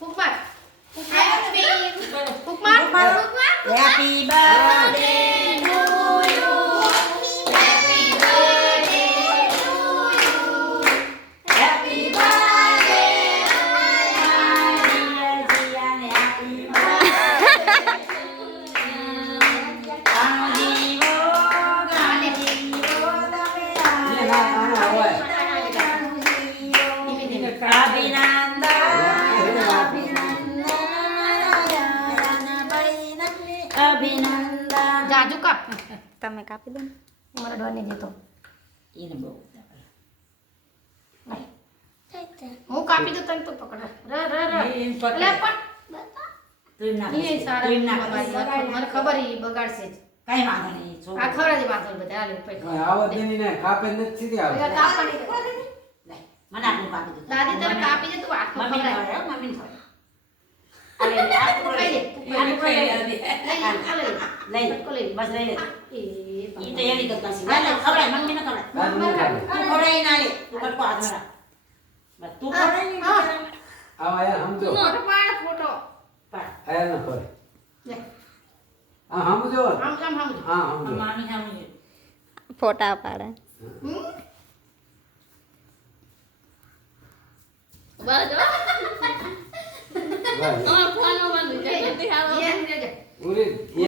ફૂકમાર ફૂકમાર happy birthday to you happy birthday to you happy birthday જીયાને happy અભિનંદન જાજુ કાપ તમે કાપી દો ને. મારા ડોને દેતો એને બહુ હું કાપી દઉં તને તો પકડ ર લે પણ એ સારા મને ખબર ઈ બગાડશે જ કઈ વાંધો નહીં આ ખરા જ વાતો બધા હાલે કોઈ આવત નહીં ને કાપે નથી થી આવે કાપણી મને આપણું કાપી દો દાદી તને કાપી દે તું આખો મમ્મી ખવડાય ખવડાવ મમ્મી ખવડાવ અરે આ ટુકડો લઈ લે બસ લઈ લે ઈ તો એવી કરતા છે ના ખવડાય મમ્મી ન ખવડાય દાદી નહીં ખાવે. તું ખવડાય ના લે તું કટકો હાથ ના બસ તું ખવડાય ને આવા યાર સમજો ફોટો પાડ ફોટો પાડ આયા ન ખવાય લે આ સમજો આમ હા સમજો મામી સામે ફોટા પાડે. બસ બસ ફોન માં બંધ ઉરી